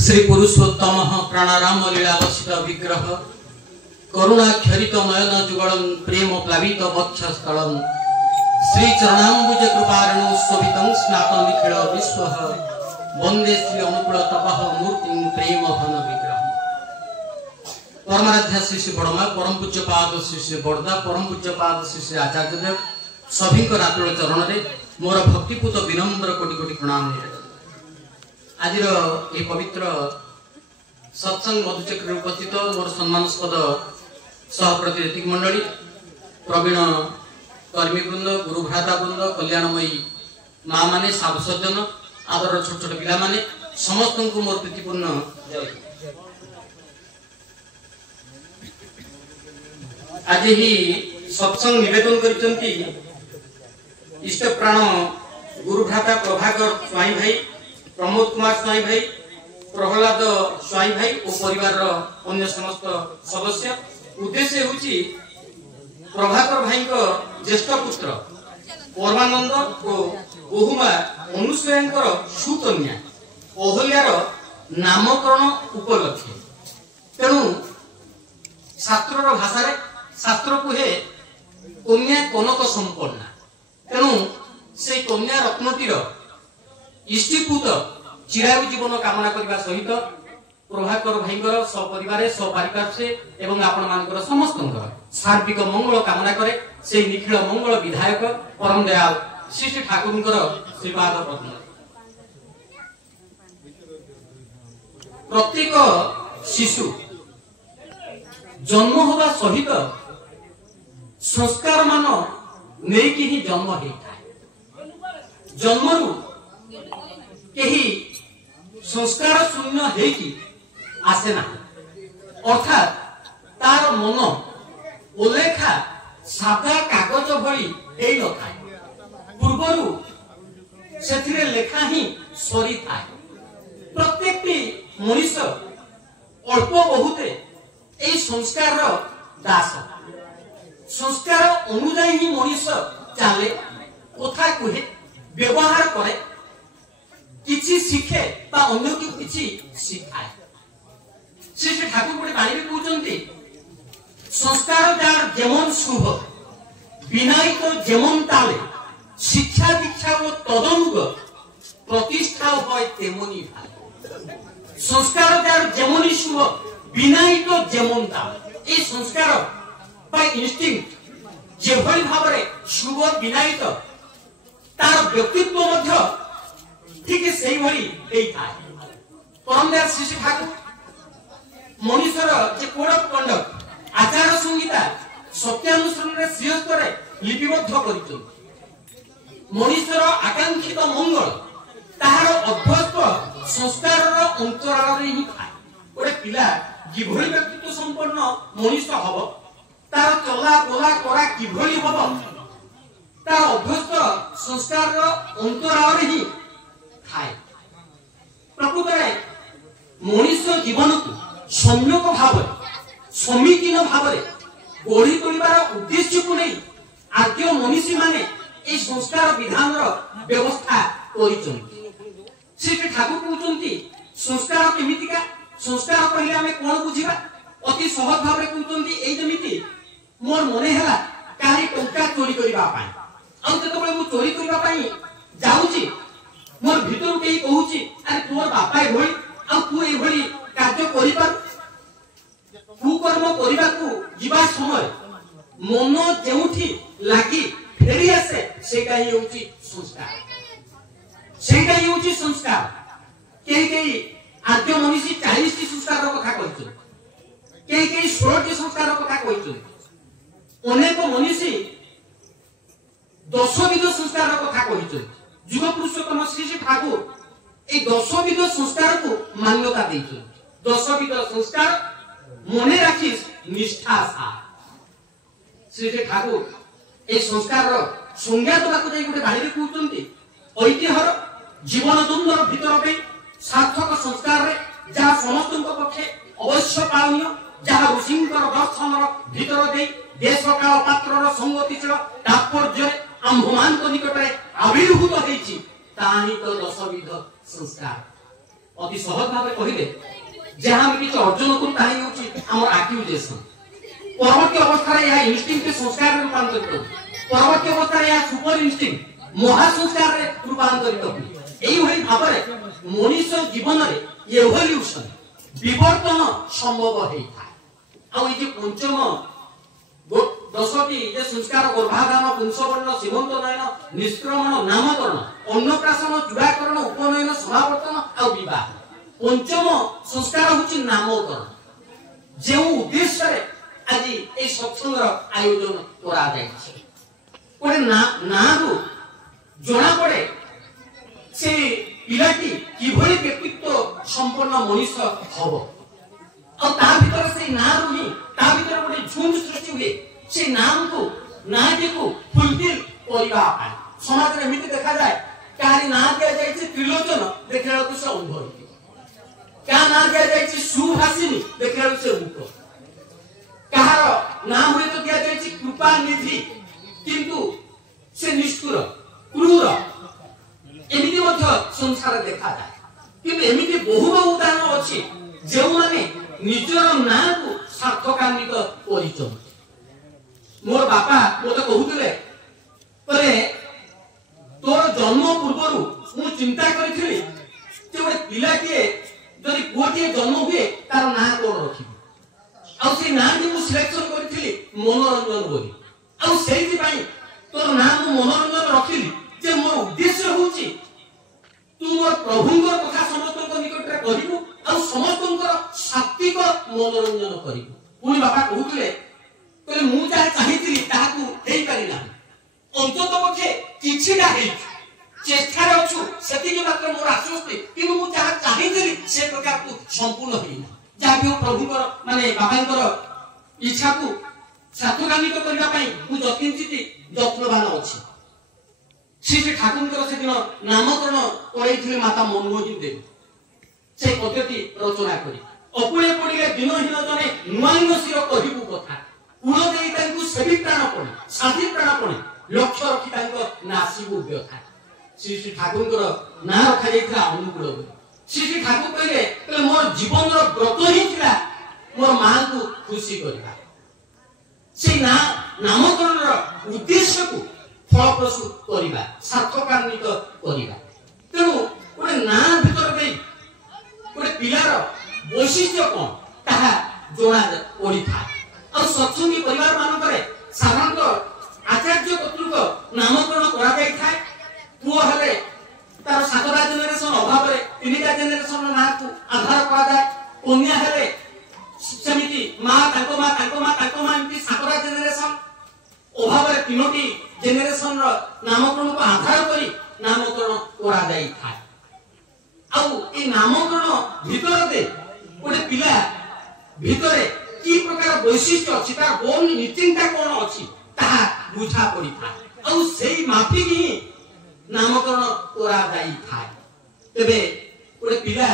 श्री पुरुषोत्तम प्राणाराम लीलावसित विग्रह करुणाक्षरित नयन जुगलम प्रेम प्लावित वक्षस्थलम श्री चरणाम्बुज कृपारणु शोभितं स्नातम निखिल विश्व वंदे श्री अनुकूल तपः मूर्ति प्रेम घन विग्रह। परमाराध्य श्री श्री बड़मा परम पूज्य पाद श्री श्री बड़दा परम पूज्य पाद श्री श्री आचार्य देव सभी नातुल चरण में मोर भक्तिपूत विनम्र कोटि कोटि प्रणाम। आज ये पवित्र सत्संग मधुचक्र उपस्थित मोर सम्मानस्पद सहप्रतिनिधि मंडली प्रवीण कर्मीवृंद गुरु भ्राता वृंद कल्याणमयी माँ माने साधु सज्जन आदर छोट छोट पिला माने समस्त को मोर प्रीतिपूर्ण जय। आज ही सत्संग निवेदन करिसंती इष्ट प्राण गुरु भ्राता प्रभाकर स्वाई भाई प्रमोद कुमार स्वाई भाई प्रहलाद स्वाई भाई और परिवार अन्य समस्त सदस्य। उद्देश्य होची प्रभाकर भाई को ज्येष्ठ पुत्र परमानंद और बहुमा अनुसूया सुकन्या अहल्यार नामकरण उपलक्षे तेणु शास्त्र भाषा शास्त्र कहे कन्या कनक संपन्ना तेणु से कन्या रत्नटीर इष्टिपूत चिरायु जीवन कामना करने सहित प्रभाकर भाई सपरिवार सपारिपार्श्वे एवं आपण मानकर समस्त सार्विक मंगल कामना करे से निखिल मंगल विधायक परम दयाल श्री श्री ठाकुर श्रीपाद पद्म। प्रत्येक शिशु जन्म होगा सहित संस्कार मान नहीं कि ही जन्म होता है। जन्मरू कहीं संस्कार शून्य है कि आसे ना अर्थात तार मन उल्लेखा सादा कागज भली दे न थाए पूर्वरु सेथिरे लेखा ही सरी थाए। प्रत्येक मनुष्य अल्प बहुते ए संस्कार दास संस्कार अनुजाई ही मनुष्य चले कथा कहे व्यवहार करे किछि शिखे बा अन्य को किछि शिखाए। श्री श्री ठाकुर गोटे बाणी भी कहते संस्कार जार जेमन शुभ विनायक जेमन ताले शिक्षा दीक्षा व तदनुग प्रतिष्ठा হয় তেমনি ভালো। संस्कार जार जेमन शुभ विनायक जेमन ताले ए संस्कार बा इंस्टिंक्ट जेभଳି भाबरे शुभ विनायक तार व्यक्तित्व मध्य ठीक से परम दयाल श्री श्री ठाकुर मनुष्यर जे कोड ऑफ कंडक्ट आचार संहिता सत्यानुसरण श्रीहस्तर लिपिबद्ध कर मनुष्यर आकांक्षित मंगल ताहार अभ्यस्त संस्कार अंतराल ही थाए। गोटे पिला किभଳି व्यक्तित्व संपन्न मनुष्य हम तार चला बोला करा किभଳି हम तार अभ्यस्त संस्कार अंतराल ही थाए। प्रकृत मनुष्य जीवन को सम्यक भाव समीचीन भाव गढ़ी तोलिबार उद्देश्य को नहीं आद्य मनीषी माने ए संस्कार विधान व्यवस्था श्री ठाकुर कहते संस्कार केमितिका संस्कार कहले आमे कोन बुझिबा अति सहज भाव कहते जमीती मोर मने हला काहे टंका चोरी करबा पाई आ जतबे मु चोरी करबा पाई जाउची मोर भीतर के कहूची अरे तोर बापा एभଳି आ तू एभଳି कार्य करि पार कुकर्म करिबा को जीवा समय मन जेउठी लागी फेरी आसे सेटा ही होची संस्कार सेटा ही होची संस्कार। केही आद्य मनुष्य 40 टी संस्कार रो कथा कहछु केही 16 टी संस्कार रो कथा कहछु अनेक मनुष्य 10 विध संस्कार रो कथा कहछु। युग पुरुषोत्तम श्री श्री ठाकुर ए 10 विध संस्कार को मान्यता देइछु। 10 विध संस्कार मने राखी निष्ठा सा श्री श्री ठाकुर ए संस्कार संज्ञा दबाक जाई गोटे बाणी रे कहउचंती ऐतिह्यर जीवन द्वंद्वर भीतर पे सार्थक संस्कार रे जहा समस्त पक्षे अवश्य पालनीय जहा ऋषिंकर दर्शन भीतर दे देश काल पात्र संगतिशील तात्पर्य आम्भमान निकट में आविर्भूत होती ताही तो 10 विध संस्कार अति सहज भाव कहले जहाँ हम किसी अर्जन करूँ ताही होची हमर एक्टिविजेशन परवर्ती अवस्था रे यह इंस्टिंक्ट के संस्कार में रूपांतरित हो परवर्ती अवस्था रे यह सुपर इंस्टिंक्ट महा संस्कार रे रूपांतरित हो एई भली भाव रे मनुष्य जीवन रे एवोल्यूशन विवर्तन संभव हेई था आ ए जे पंचम दशटी जे संस्कार गर्भाधान पुंसवर्ण सीमंत नयन निष्क्रमण नामकरण अन्नप्राशन चूड़ाकरण उपनयन समावर्तन आ विवाह पंचम संस्कार होची नामकरण जे उद्देश्य रे आज ए सत्संग आयोजन करा जाय छै कोने ना रो जोना पड़े से पिलाटी किभली व्यक्तित्व संपन्न मनुष्य हबो आ ता भीतर से ना रो ही ता भीतर गोटे झुंड सृष्टि हुए से नाम को नाटी को फुलफिल करबा पाए समाज रे एमिति देखा जाए कारी ना दिया जाय छै त्रिलोचन देखला को से अंध क्या ना दिया जाय छै सुभाषिनी देखला को से मूक कहार नाम हुए तो दिया जाय छै कृपा निधि किंतु से निष्ठुर क्रूर एमिति मध्य संसार देखा जाए किंतु एमिति बहु उदाहरण अछि जे माने निजर नाम को सार्थकान्वित करिछन मोर बापा मोते कहूतले परे तोर जन्म पूर्वरु मु चिंता करिथिली जे ओडे पिला के जदि पुओटिए जन्म हुए तार ना कोन रखिबी आ से नाम मु सिलेक्शन करिथिली मनोरंजन बोली आ सेहि पई तोर नाम मनोरंजन रखिली जे मोर उद्देश्य होची तू मोर प्रभुंकर कथा समस्त निकट रे कहिबु आ समस्त सात्विक मनोरंजन करिबु पुनी बापा कहूतले कहले मु जा चाहिथिली ताकू हेई परिला अंतत पक्षे किछिटा हेई चेष्टा रे अछु सेति के मात्र मोर आश्वस्ति कि मु जा चाहिथिली से प्रकार को संपूर्ण हेइना जा भी प्रभुकर माने बाबांकर इच्छा को सार्थकान्वित करबा पई मु जतिंचिति यत्नवान अछि श्री ठाकुरकर से दिन नामकरण करैथिले माता मनमोहन देवी से पद्धति रचना करी अपुले पड़िले दिनहीन जने नुआइन सिर कहिबु कथा उड़ देई तांकु सेबी प्राण पड़े साथी प्राण पड़े लक्ष्य रखी तांको नासिबु व्यथा श्री श्री ठाकुरकर ना रखा जाइथिला अनुकूल श्री श्री ठाकुर कहले मोर जीवन रो व्रत ही थिला मोर मां को खुशी करबा से नामकरण रो उद्देश्य को फलप्रसू करबा सार्थकान्वित करबा तेणु गोटे ना भीतर देई गोटे पिलार वैशिष्ट्य कोन ताहा जोड़ा पड़ी था और सत्संगी परिवार मानकरे साधारणतः आचार्य कर्तृक नामकरण करा जाय थाए पुओ हले तार सातटा जेनेरेशन अभाव रे तीनटा जेनेरेशन ना को आधार करा जाय कन्या हले समिति मां ताको मां एमती सातटा जेनेरेशन अभाव रे तीनोटी जेनेरेशन रो नामकरण को आधार करी नामकरण करा जाय थाए आ ए नामकरण भीतर दे गोटे पिला भीतरे की प्रकार वैशिष्ट्य अछि तार कोन नीतिंता कोन अछि ताहा बुझा पड़ी था आ सेही माफी की नामकरण करा जाई था तबे ओरे पिला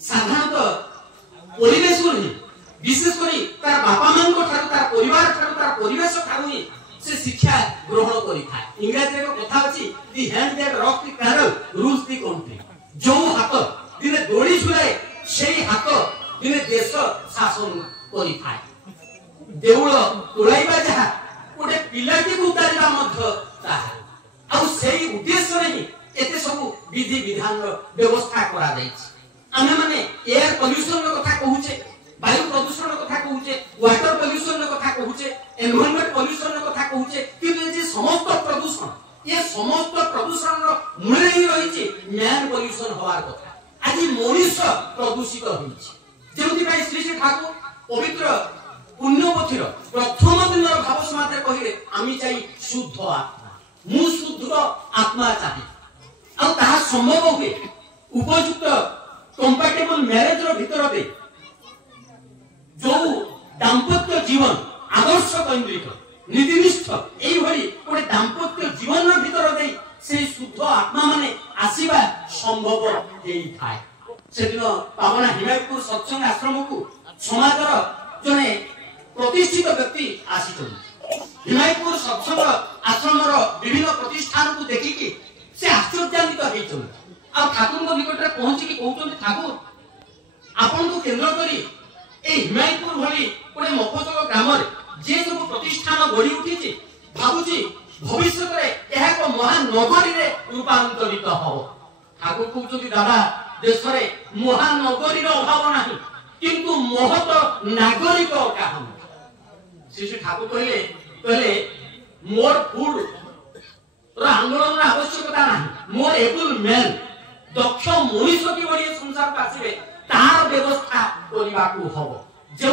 साधारणतः परिवेश नहीं विशेष करी तार बापा मान को ठारू तार परिवार ठारू तार परिवेश ठारू ही से शिक्षा ग्रहण करी था इंग्लिश रे कथा अछि the hand that rock the cradle rules the country जो हाथ दिने दोड़ी छुले सेही हाथ दिने देश शासन करी थाए देउळ तोलाइबा जहा गोटे पिलाटी को उतारिबा मध्य ताहा आ सेही उद्देश्य रे एते सब विधि विधान रो व्यवस्था करा जाय छै आमे माने एयर पोल्यूशन रो कथा कहूचे वायु प्रदूषण रो कथा कहूचे वाटर पोल्यूशन रो कथा कहूचे एनवायरनमेंट पोल्यूशन रो कथा कहूचे कि जे समस्त प्रदूषण ये समस्त प्रदूषण रो मूल ही रही छै मैन पोल्यूशन होवार कथा आज मनुष्य प्रदूषित होइछि जेउति भाई श्री श्री ठाकुर पवित्र पुण्यपथिर प्रथम दिन भाव समाते कहिले आमी चाहि शुद्ध आत्मा मु शुद्ध आत्मा चाहि आ ताहा संभव हुए उपयुक्त कंपैटिबल मैरिज रो भीतर दे जो दाम्पत्य जीवन आदर्श केंद्रित नीतिनिष्ठ एई भली गोटे दाम्पत्य जीवन रो भीतर दे से शुद्ध आत्मा माने आसीबा संभव हेई थाए सेदिन पावना हिमायतपुर सत्संग आश्रम को समाजर जने प्रतिष्ठित व्यक्ति आसीछन हिमायतपुर सत्संग आश्रम रो विभिन्न प्रतिष्ठान को देखि कि से आश्चर्यान्वित हेइछन ठाकुर निकट में पहुंची कहते ठाकुर आपण को केंद्र करी ए हिमायतपुर भली गोटे मफसल ग्राम जे सब प्रतिष्ठान गढ़ी उठी भावुची भविष्य में महानगरी में रूपांतरित हम ठाकुर कहते दादा देश में महानगरी अभाव ना किंतु महत नागरिक श्री ठाकुर कहले मोर फूड आंदोलन आवश्यकता ना मोर एबल मैन दक्ष मनीष किभली संसार को आसवे तार व्यवस्था करने हम जो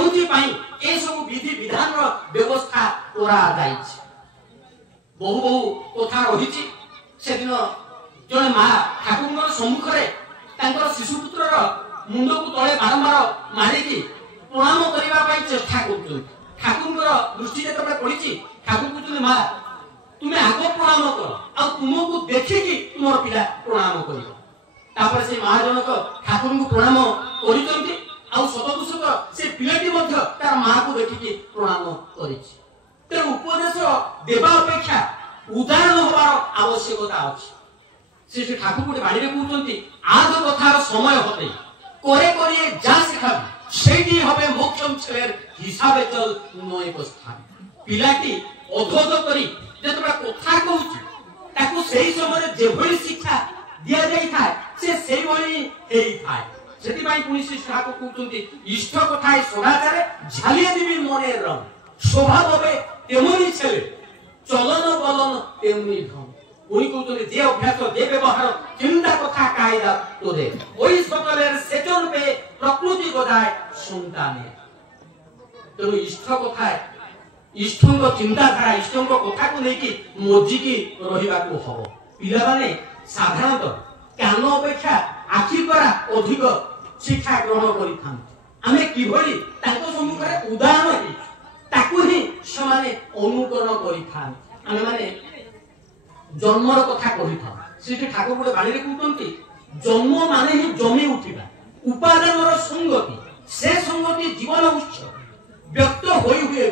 ए सब विधि विधान व्यवस्था करा बहु बहु कथा रही से दिन जड़े माँ ठाकुर सम्मुखें शिशुपुत्र मुंड को तले बारंबार मारिकी प्रणाम करने चेष्टा कर ठाकुर दृष्टि जो पड़ी ठाकुर कहते माँ तुम्हें आग प्रणाम कर तुमको देखिकी तुम पिला प्रणाम कर से माँ जनक ठाकुर को प्रणाम कर सतत से पिलाटी तार माँ को देखिकी प्रणाम कर उपदेश देवा अपेक्षा उदाहरण हमार आवश्यकता अच्छी से ठाकुर गोटे बाड़ी में कहते आद कथार समय होते करे करे जा शिखा सेठी हबे मोक्षम छेर हिसाबे चल नय स्थान पिलाटी अधोध करी जेतबा कथा कहूची ताकू सेही समय जेभली शिक्षा दिया जाई थाए से सेही भली हेई थाए सेति बाई पुनी श्री ठाकुर कहउचंती इष्ट कथाय सदाचारे झालिया देवी मने रंग स्वभाव होबे तेमनी छेले चलन बलन तेमनी ढंग उनी कहते जे अभ्यास जे व्यवहार चिंता कथा कायदा तोरे ओई सकलेर सेचन पे प्रकृति गदाय सन्ताने तेणु इष्ट कथा इष्टंग चिंताधारा इष्टंग कथा को लेकी मजिकी रहिबा को हबो पिला माने साधारणतः कान अपेक्षा आखि द्वारा अधिक शिक्षा ग्रहण करिथान आमे किभली ताको सम्मुखरे उदाहरण हि ताकू ही समाने अनुकरण करिथान आमे माने जन्मर कथा कही था श्री ठाकुर गोटे बाड़ी में कहते जन्म माने ही जमी उठा उपादान संगति से संगति जीवन उत्स व्यक्त होई हुए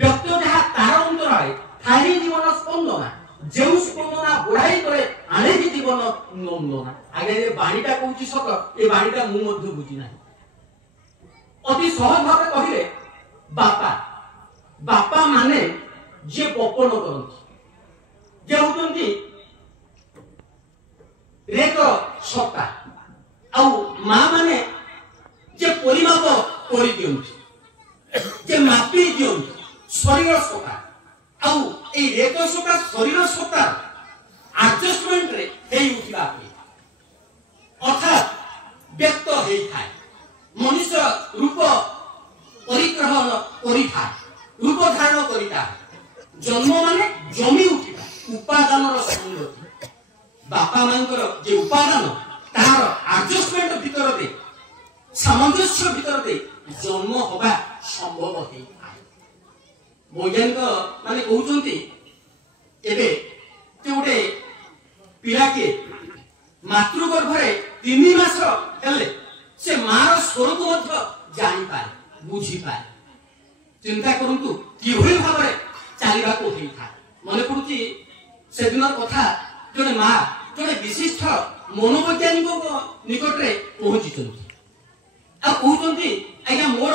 व्यक्त जहाँ तार अंतराले थारी जीवन स्पंदना जो स्पंदना बढ़ाई करे आने की जीवन नंदना आगे ये बाणीटा कहूँ सत ये बाणीटा मु मध्य बुझी ना अति सहज भाव कहले बापा बापा माने जे बपन करती जे होती रेक सत्ता आउ माँ माने जे परिमाप कर जे मापी दियंती शरीर सत्ता आउ ए रेक सत्ता शरीर सत्ता एडजस्टमेंट रे हेई उठिबा अर्थात व्यक्त हेई थाए मनुष्य रूप परिग्रहण करि थाए रूप धारण करिता जन्म माने जमी उठिबा उपादान संगति बापा मानकर जे उपादान तार एडजस्टमेंट भीतर दे सामंजस्य भीतर दे जन्म होगा संभव है वैज्ञानिक माने कहउचंती एबे ते गोटे पिलाके मातृगर्भ रे 3 मास हेले से मार स्वर को मध्य जानि पाए बुझी पाए चिंता करंतु किभली भाबरे चालिबा को होई था मने पडुची से दिन कथा जड़े माँ जड़े विशिष्ट मनोवैज्ञानिक निकट में पहुंची कहते आज्ञा मोर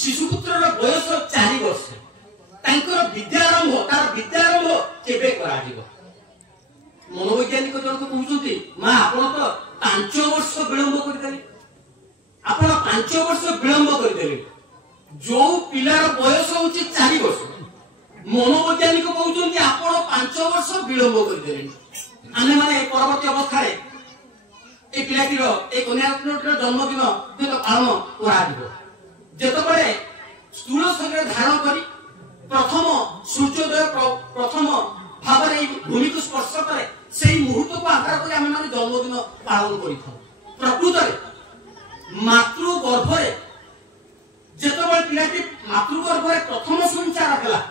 शिशुपुत्र बयस 4 वर्ष विद्यारंभ तार विद्यारंभ केबे करा मनोवैज्ञानिक जनक कहते माँ आपण तो 5 वर्ष विलंब करदेले आपण 5 वर्ष विलंब करदेले जो पिलार बयस होची 4 वर्ष मनोवैज्ञानिक कहते आपण 5 वर्ष विलंब करदेले आमे माने परवर्ती अवस्था रे ए पिलाटीर ए कन्यारत्नटीर जन्मदिन जो पालन करा दिबो जेतबेले स्थूल शरीर धारण करी प्रथम सूर्योदय प्रथम भाव भूमि को स्पर्श करे से मुहूर्त को आधार कर आम मैंने जन्मदिन पालन कर प्रकृत मातृगर्भ जिते पिलाटी मातृगर्भ प्रथम संचार है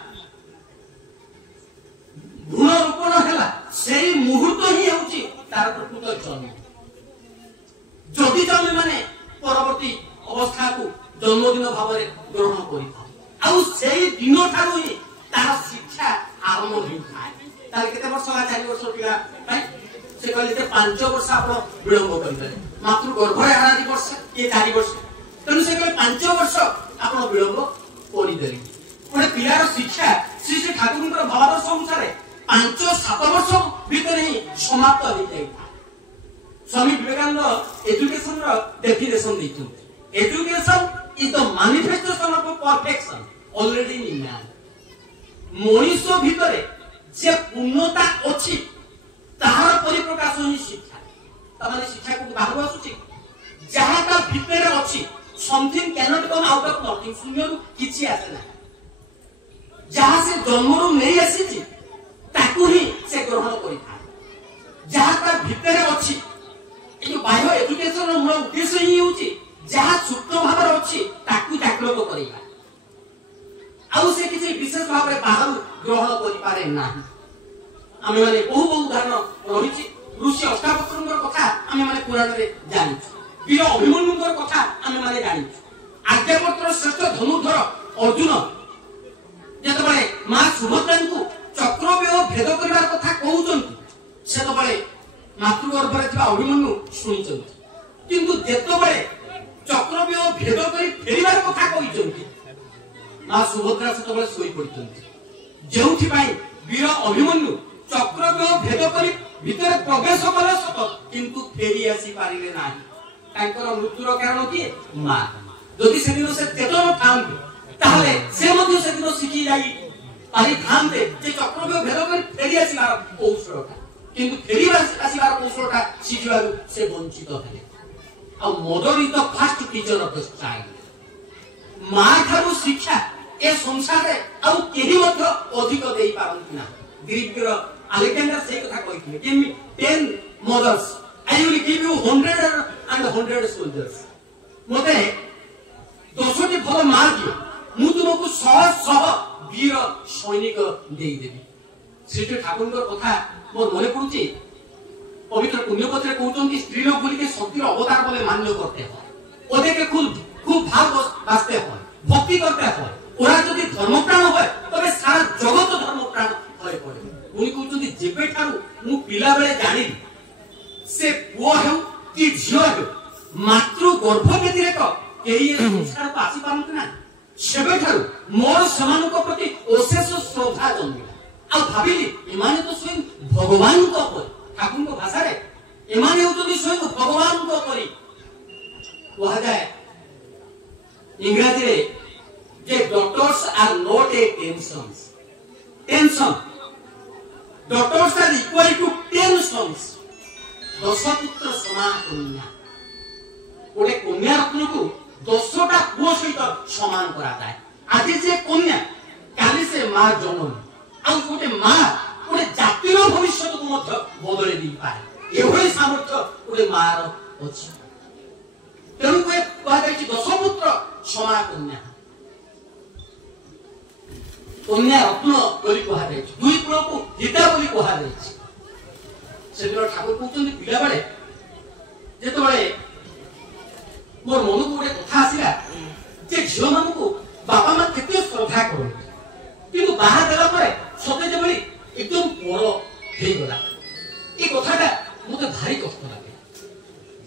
भ्रूण रोपण है से मुहूर्त ही हूँ तार प्रकृत जन्म जदि आम मैंने परवर्ती अवस्था को जन्मदिन भाव ग्रहण कर दिन ठारू ही तार शिक्षा आरंभ होता है तार केते वर्ष 4 वर्ष पिला से कहले 5 वर्ष आप विलंब करेंगे मातृ गर्भरे हारा 2 वर्ष ये 4 वर्ष तेणु से कहले 5 वर्ष आप विलंब करदे गोटे पिलार शिक्षा श्री श्री ठाकुर भावादर्श अनुसार 5-7 वर्ष भीतर ही समाप्त हो जाए। स्वामी विवेकानंद एजुकेशन डेफिनेशन देते education is the manifestation of perfection already in man मनुष्य भितर जे पूर्णता अछि ताहार परिप्रकाश ही शिक्षा तमाने शिक्षा को बाहर आसुची जहां का भितर अछि something cannot come out of nothing शून्य किछि आसे ना जहां से जन्मरू नहीं आसी ताकू ही से ग्रहण करि था जहां का भितर अछि ए बाह्य एजुकेशन मूल उद्देश्य ही होची जहां सुप्त भाव अछि ताकू जागृत करिबा आउ से किसी विशेष भाव में बाहर ग्रहण करि पारे नाही आमे माने बहु उदाहरण रहिछि ऋषि अष्टावक्रर कथा आमे माने पुराण रे जानि वीर अभिमन्युर कथा आमे माने जानि आज्ञापत्र श्रेष्ठ धनुर्धर अर्जुन जेतबळे मां सुभद्रा को चक्रव्यूह भेद करिवार कथा कहउचंती सेतबळे मातृगर्भरे थिबा अभिमन्यु सुनिचंती किंतु जेतबळे चक्रव्यूह भेद करि फेरिवार कथा कहिचंती मां सुभद्रा सेतबळे सोई पड़िचंती जेउथि पाई वीर अभिमन्यु चक्रव्यूह भेद करि भितर प्रवेश कले सत किंतु फेरी आसी पारिले नाही तांकर मृत्युर कारण कि मां जदि से दिन से चेतन थांते ताहले से मध्य से दिन शिखी जाई पारि थांते जे चक्रव्यूह भेद करि फेरी आसीबार कौशलता किंतु फेरी आसीबार कौशलता शिखिबारु से वंचित हेले आ mother is the first teacher of the child मां थारु शिक्षा ए संसार रे आउ केही मध्य अधिक देई पारंती ना ग्रीक रो अलेक्जेंडर से कथा कहिथिले give me 10 mothers I will give you 100 and 100 soldiers मोते 200 टी भल मार दियो मु तुमको 100 वीर सैनिक देई देबी श्री ठाकुर कथा मोर मने पड़ुची पवित्र पुण्यपत्र कहउचंती स्त्री लोग बोली के शक्तिर अवतार बोले मान्य करते हैं ओदे के खूब भाव वास्ते हैं भक्ति करते हैं ओरा जदि धर्मप्राण होय तबे सारा जगत धर्मप्राण होय पड़े उनी कहउचंती जेबे ठारू मु पिला बेले जानि से पुओ हेउ कि झियो हेउ मातृ गर्भ व्यतिरेक केही संस्कार को आसी पारंत ना सेबे ठारू मोर समान को प्रति अशेष श्रद्धा जन्मिला आ भाबिली इमाने तो स्वयं भगवान को पर ठाकुर को भाषा रे इमाने होतोनी स्वयं भगवान को परी कहा जाए इंग्रजी रे जे doctors are not a tension doctors are equal to 10 sons 10 पुत्र समान कन्या गोटे कन्या रत्न को 10टा पुओ सहित समान करा जाए आज जे कन्या काली से मां जन्म आ गोटे मां गोटे जातिर भविष्य को मध्य बदले दी पाए एभली सामर्थ्य गोटे मार अछि तेणु कहा जाए 10 पुत्र समान कन्या कन्या रत्न बोली कहा जाए दुई कुल को हिता बोली कहा जाए से दिन ठाकुर कहते पिला बेले जेतबळे मोर मन को गोटे कथा आसिला जे झियो मान को बापा मां केते श्रद्धा करो किंतु बाहा देला परे सते जे बोली एकदम पर हेई गला ए कथाटा मते भारी कष्ट लागे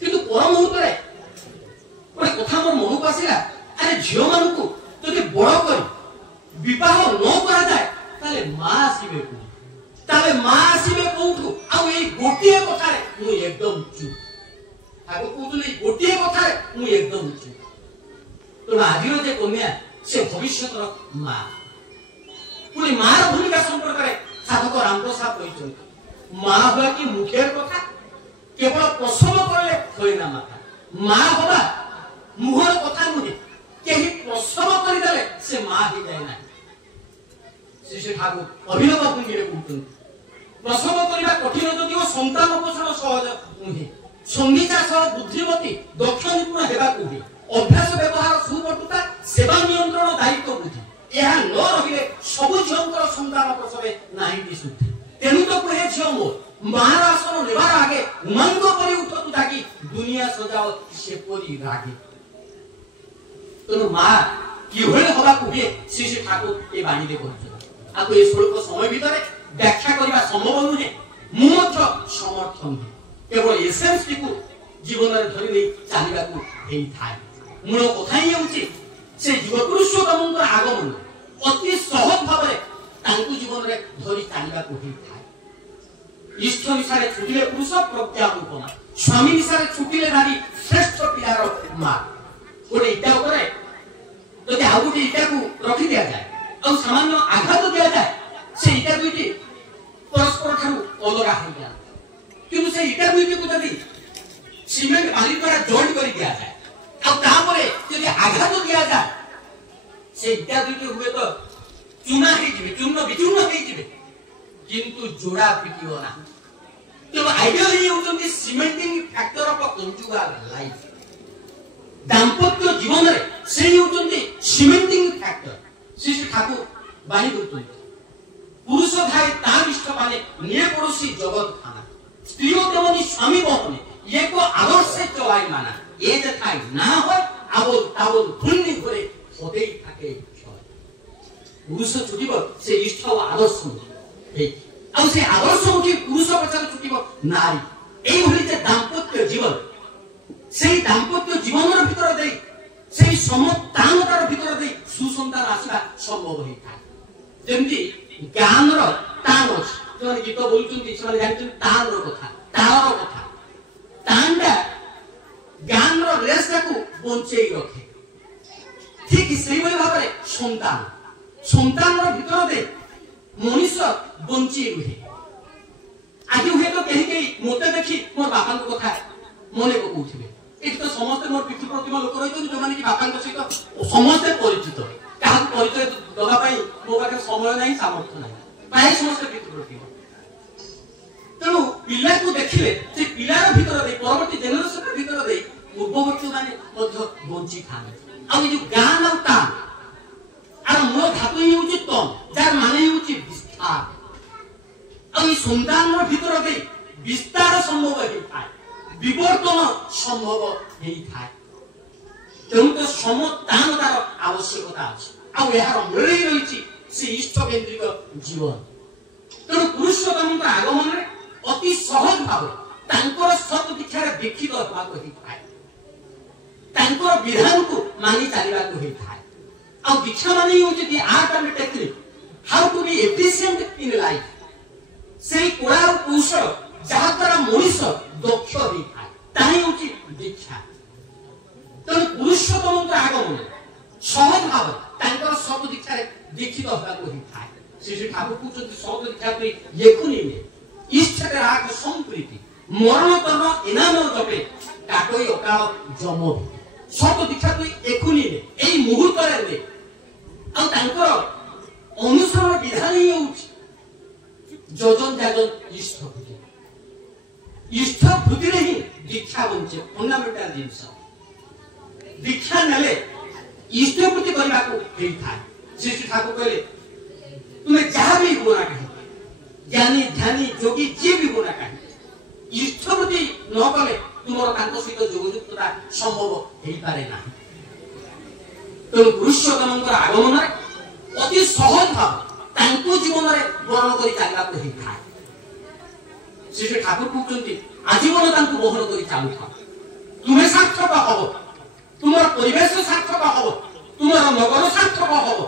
किंतु पर मुहूर्त रे गोटे कथा मोर मन को आसिला अरे झियो मान को जदि बड़ कर विवाह न करा जाए ताले मां आसीबे को ताले मां आसीबे कोठू आ ए गोटिए कथा रे मु एकदम चुप आगो कहतले गोटिए कथा रे मु एकदम चुप तो आजिर जे कन्या से भविष्यतर मां पुनी मार भूमिका संपर्क रे साधक रामप्रसाद कहिसथि मां होय कि मुखेर कथा केवल प्रसव करले होइना माता मां होबा मुहर कथा नुहे केही प्रसव करि देले से मां ही जाय ना श्री ठाकुर अभिनव भूमिरे कहते प्रसव करने कठिन जदिव संतान पोषण सहज नुहे संगीता सह बुद्धिमती दक्ष निपुण हेबा कुहे अभ्यास व्यवहार सुपटुता सेवा नियंत्रण दायित्व बुद्धि यह न रहिले सबु झंकर संतान प्रसवे नाही दिसुथि तेनु तो कहे झियो मोर मार आसन लेबार आगे उमंग परि उठतु ताकि दुनिया सजाओ से परि रागे तो मां किभଳି हबाकू हे श्री ठाकुर ए बाणी दे कहते आको ए स्वल्प समय भितर व्याख्या करबा संभव नुहे ମୁଁ ମଧ୍ୟ ସମର୍ଥ ନୁହେଁ। କେବଳ ଏସେନ୍ସଟିକୁ ଜୀବନରେ ଧରି ନେଇ ଚାଲିବାକୁ ହେଇଥାଏ। ମୂଳ କଥା ହିଁ ହେଉଛି ସେ ଯୁଗପୁରୁଷୋତ୍ତମଙ୍କର ଆଗମନ ଅତି ସହଜ ଭାବରେ ତାଙ୍କୁ ଜୀବନରେ ଧରି ଚାଲିବାକୁ ହେଇଥାଏ। ଇଷ୍ଟ ନିଶାରେ ଛୁଟିଲେ ପୁରୁଷ ପ୍ରଜ୍ଞା ଉପମା, ସ୍ୱାମୀ ନିଶାରେ ଛୁଟିଲେ ନାରୀ ଶ୍ରେଷ୍ଠ ପିଲାର ମା। ଗୋଟେ ଇଟା ଉପରେ ଯଦି ଆଉ ଗୋଟେ ଇଟାକୁ ରଖି ଦିଆଯାଏ ଆଉ ସାମାନ୍ୟ ଆଘାତ ଦିଆଯାଏ, ସେ ଇଟା ଦୁଇଟି ପରସ୍ପର ଠାରୁ ଅଲଗା ହେଇଯାଏ। କିନ୍ତୁ ସେ ଇଟା ଦୁଇଟିକୁ ଯଦି ସିମେଣ୍ଟ ବାଲି ଦ୍ୱାରା ଜଏଣ୍ଟ କରି ଦିଆଯାଏ ଆଉ ତାପରେ ଯଦି ଆଘାତ ଦିଆଯାଏ, ସେ ଇଟା ଦୁଇଟି ହୁଏତ ଚୂନା ହେଇଯିବେ, ଚୂର୍ଣ୍ଣ ବିଚୂର୍ଣ୍ଣ ହେଇଯିବେ, କିନ୍ତୁ ଯୋଡ଼ା ଫିଟିବ ନାହିଁ। ତେଣୁ ଆଇଡିଆଲ ହେଉଛନ୍ତି ସିମେଣ୍ଟିଂ ଫ୍ୟାକ୍ଟର ଅଫ କଞ୍ଜୁଗାଲ ଲାଇଫ। ଦାମ୍ପତ୍ୟ ଜୀବନରେ ସେ ହେଉଛନ୍ତି ସିମେଣ୍ଟିଂ ଫ୍ୟାକ୍ଟର। ଶ୍ରୀ ଶ୍ରୀ ଠାକୁର ବାଣୀ କରୁଛନ୍ତି, ପୁରୁଷ ଧାଏ ତା ନିଷ୍ଠ ମାନେ নিয়ে পড়োশি জগৎ খানা, স্ত্রীও তেমনি স্বামী বহনে এক আদর্শে চলাই মানা। এ যেথায় না হয় আবল তাবল ঘূর্ণি করে হতেই থাকে ক্ষয়। পুরুষ ছুটিব সে ইষ্ট ও আদর্শমুখী, ଆଉ ସେ ଆଦର୍ଶମୁଖୀ ପୁରୁଷ ପଛରେ ଛୁଟିବ ନାରୀ। এইଭଳି ଯେ ଦାମ୍ପତ୍ୟ ଜୀବନ, ସେଇ ଦାମ୍ପତ୍ୟ ଜୀବନର ଭିତର ଦେଇ ସେଇ ସମତାନତାର ଭିତର ଦେଇ ସୁସନ୍ତାନ ଆସିବା ସମ୍ଭବ ହେଇଥାଏ। ଯେମିତି ଗାନର ତାନ ଅଛି, ସେମାନେ ଗୀତ ବୋଲୁଛନ୍ତି, ସେମାନେ ଜାଣିଛନ୍ତି ତାନର କଥା, ତାଳର କଥା। ତାନଟା ଗାନର ରେସଟାକୁ ବଞ୍ଚେଇ ରଖେ। ଠିକ ସେଇଭଳି ଭାବରେ ସନ୍ତାନର ଭିତର ଦେଇ ମଣିଷ ବଞ୍ଚି ରୁହେ। ଆଜି ହୁଏତ କେହି କେହି ମୋତେ ଦେଖି ମୋର ବାପାଙ୍କ କଥା ମନେ ପକଉଥିବେ। ଏଠି ତ ସମସ୍ତେ ମୋର ପିତୃ ପ୍ରତିମା ଲୋକ ରହିଛନ୍ତି ଯୋଉମାନେ କି ବାପାଙ୍କ ସହିତ ସମସ୍ତେ ପରିଚିତ। କାହାକୁ ପରିଚୟ ଦେବା ପାଇଁ ମୋ ପାଖରେ ସମୟ ନାହିଁ, ସାମର୍ଥ୍ୟ ନାହିଁ, ପ୍ରାୟ ସମସ୍ତେ ପିତୃ ପ୍ରତିମା। ତେଣୁ ପିଲାକୁ ଦେଖିଲେ ସେ ପିଲାର ଭିତର ଦେଇ ପରବର୍ତ୍ତୀ ଜେନେରେସନ ଭିତର ଦେଇ ପୂର୍ବବର୍ତ୍ତୀ ମାନେ ମଧ୍ୟ ବଞ୍ଚିଥାନ୍ତି। ଆଉ ଏଇ ଯୋଉ ଗାଁ ଆଉ ତାନ, ଆର ମୂଳ ଧାତୁ ହିଁ ହେଉଛି ତନ, ଯାର ମାନେ ହେଉଛି ବିସ୍ତାର। ଆଉ এই সন্তানর ভিতর দেই বিস্তার সম্ভব হইଥାଏ, বিবর্তন সম্ভব হইଥାଏ। তেଣୁ ତ ସମତାନତାର ଆବଶ୍ୟକତା ଅଛି। ଆଉ ଏହାର ମୂଳରେ ରହିଛି ସେ ଇଷ୍ଟ କେନ୍ଦ୍ରିକ ଜୀବନ। ତେଣୁ ପୁରୁଷୋତ୍ତମଙ୍କ ଆଗମନରେ ଅତି ସହଜ ଭାବରେ ତାଙ୍କର ସତ ଦୀକ୍ଷାରେ ଦୀକ୍ଷିତ ହେବାକୁ ହେଇଥାଏ, ତାଙ୍କର ବିଧାନକୁ ମାନି ଚାଲିବାକୁ ହେଇଥାଏ। ଆଉ ଦୀକ୍ଷା ମାନେ ହେଉଛି the art and technique how to B efficient in life. ସେଇ କଳା ଓ କୌଶଳ ଯାହା ଦ୍ୱାରା ମଣିଷ ଦକ୍ଷ ହେଇଥାଏ, ତାହା ହେଉଛି ଦୀକ୍ଷା। ତେଣୁ ପୁରୁଷୋତ୍ତମଙ୍କ ଆଗମନ ସହଜ ଭାବରେ ତାଙ୍କର ସତ ଦୀକ୍ଷାରେ ଦୀକ୍ଷିତ ହେବାକୁ ହେଇଥାଏ। ଶ୍ରୀ ଶ୍ରୀ ଠାକୁର କହୁଛନ୍ତି ସତ ଦୀକ୍ଷା ତୁଇ ଲେଖୁନି ଇଷ୍ଟରେ ରାଗ ସମ୍ପ୍ରୀତି ମରଣ କର୍ମ ଇନାମ ଜପେ କାଟୋଇ ଅକାଳ ଜମ। ସତ ଦୀକ୍ଷା ତୁଇ ଏଖୁନି ଏଇ ମୁହୂର୍ତ୍ତରେ ନେ। ଆଉ ତାଙ୍କର ଅନୁସରଣ ବିଧାନ ହିଁ ହେଉଛି ଯୋଜନ ଯାଜନ ଇଷ୍ଟ ଭୂତି। ଇଷ୍ଟ ଭୂତିରେ ହିଁ ଦୀକ୍ଷା ବଞ୍ଚେ, ଫଣ୍ଡାମେଣ୍ଟାଲ ଜିନିଷ। ଦୀକ୍ଷା ନେଲେ ଇଷ୍ଟ ଭୂତି କରିବାକୁ ହେଇଥାଏ। ଶ୍ରୀ ଶ୍ରୀ ଠାକୁର କହିଲେ ତୁମେ ଯାହା ବି ହୁଅ ନା କାହିଁକି, ଜ୍ଞାନୀ ଧ୍ୟାନୀ ଯୋଗୀ ଯିଏ ବି ହୁଅ ନା କାହିଁକି, ଇଷ୍ଟ ଭୂତି ନ କଲେ ତୁମର ତାଙ୍କ ସହିତ ଯୋଗଯୁକ୍ତତା ସମ୍ଭବ ହେଇପାରେ ନାହିଁ। ତେଣୁ ପୁରୁଷୋତ୍ତମଙ୍କର ଆଗମନରେ ଅତି ସହଜ ଭାବ ତାଙ୍କୁ ଜୀବନରେ ବରଣ କରି ଚାଲିବାକୁ ହେଇଥାଏ। ଶ୍ରୀ ଶ୍ରୀ ଠାକୁର କହୁଛନ୍ତି ଆଜୀବନ ତାଙ୍କୁ ବହନ କରି ଚାଲୁଥାଉ। ତୁମେ ସାର୍ଥକ ହବ, ତୁମର ପରିବେଶ ସାର୍ଥକ ହବ, ତୁମର ନଗର ସାର୍ଥକ ହବ,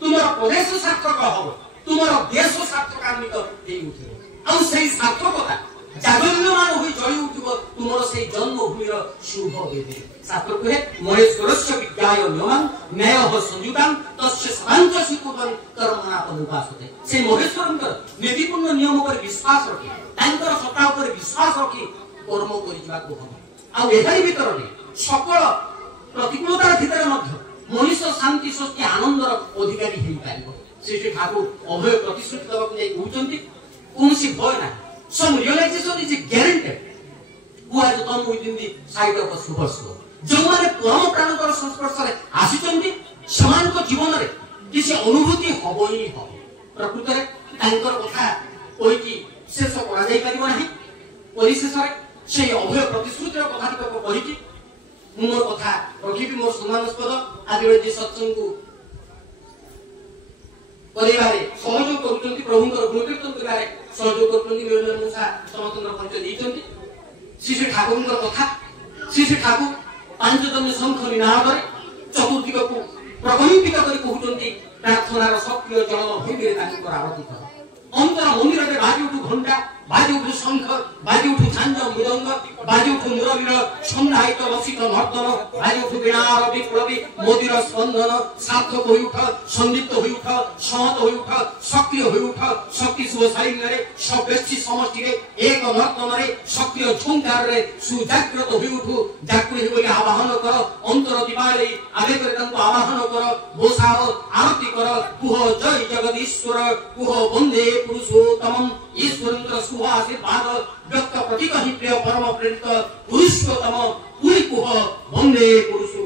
ତୁମର ପ୍ରଦେଶ ସାର୍ଥକ ହବ, ତୁମର ଦେଶ ସାର୍ଥକାନ୍ୱିତ ହେଇ ଉଠିବ। ଆଉ ସେଇ ସାର୍ଥକତା ଜାଗଲ୍ୟମାନ ହୋଇ ଜଳି ଉଠିବ ତୁମର ସେଇ ଜନ୍ମଭୂମିର ଶୁଭ ବେଦୀ। ଶାସ୍ତ୍ର କୁହେ ମହେଶ୍ୱରସ୍ୟ ବିଜ୍ଞାୟ ନିୟମାଂ ନ୍ୟାୟଃ ସଂଯୁତାଂ ତସ୍ୟ ସବାଞ୍ଚସି କୁର୍ବନ୍ କର୍ମଣାପନୁପାସତେ। ସେ ମହେଶ୍ୱରଙ୍କର ନୀତିପୂର୍ଣ୍ଣ ନିୟମ ଉପରେ ବିଶ୍ୱାସ ରଖି, ତାଙ୍କର ସତ୍ତା ଉପରେ ବିଶ୍ୱାସ ରଖି କର୍ମ କରିଯିବାକୁ ହବ। ଆଉ ଏହାରି ଭିତରେ ସକଳ ପ୍ରତିକୂଳତାର ଭିତରେ ମଧ୍ୟ ମଣିଷ ଶାନ୍ତି ସ୍ୱସ୍ତି ଆନନ୍ଦର ଅଧିକାରୀ ହେଇପାରିବ। ଶ୍ରୀ ଶ୍ରୀ ଠାକୁର ଅଭୟ ପ୍ରତିଶ୍ରୁତି ଦେବାକୁ ଯାଇ କହୁଛନ୍ତି କୌଣସି ଭୟ ନାହିଁ। Some realization is guaranteed who has come within the sight of a super soul. ଯେଉଁମାନେ ପରମ ପ୍ରାଣଙ୍କର ସଂସ୍ପର୍ଶରେ ଆସିଛନ୍ତି ସେମାନଙ୍କ ଜୀବନରେ କିଛି ଅନୁଭୂତି ହବ ହିଁ ହବ। ପ୍ରକୃତରେ ତାଙ୍କର କଥା କହିକି ଶେଷ କରାଯାଇ ପାରିବ ନାହିଁ। ପରିଶେଷରେ ସେଇ ଅଭୟ ପ୍ରତିଶ୍ରୁତିର କଥାଟିକୁ କହିକି ମୁଁ ମୋର କଥା ରଖିବି। ମୋର ସମ୍ମାନାସ୍ପଦ ଆଜି ଯେ ସତ୍ସଙ୍ଗକୁ କରିବାରେ ସହଯୋଗ କରୁଛନ୍ତି, ପ୍ରଭୁଙ୍କର ଗୁଣକୀର୍ତ୍ତନ କରିବାରେ सहयोग करछन्ति निरंजन मूसा समतंत्र परिचय दैछन्ति श्री ठाकुरଙ୍କ କଥା श्री ठाकुर पांचजन्य शंख निनाद करे चतुर्दिग को प्रकम्पित करी कहउछन्ति प्रार्थनार सक्रिय जल भूमिरे ताकु आवर्तित अंतर मंदिर में बाजी उठू घंटा बाजी उठू शंख बाजी उठू झांझ मृदंग बाजी उठू मुरलीर छंदायित लसित नर्तन बाजी उठू वीणार विप्लवी मोदीर स्पंदन सार्थक होई उठ संदीप्त होई उठ सहत होई उठ सक्रिय होई उठ शक्ति शुभ शरीर सव्यक्षी समष्टि एक नर्तन सक्रिय झुंकार सुजाग्रत होई उठू जागृति बोली आवाहन कर अंतर दिवाली आगे करे आवाहन कर बोसाओ आरती कर कुह जय जगदीश्वर कुह वंदे पुरुषोत्तमम ईश्वरंद्र सुभाषिर्वाद व्यक्त प्रतीक ही प्रिय परम प्रेरित पुरुषोत्तम पुरी कुह वंदे पुरुषोत्तम।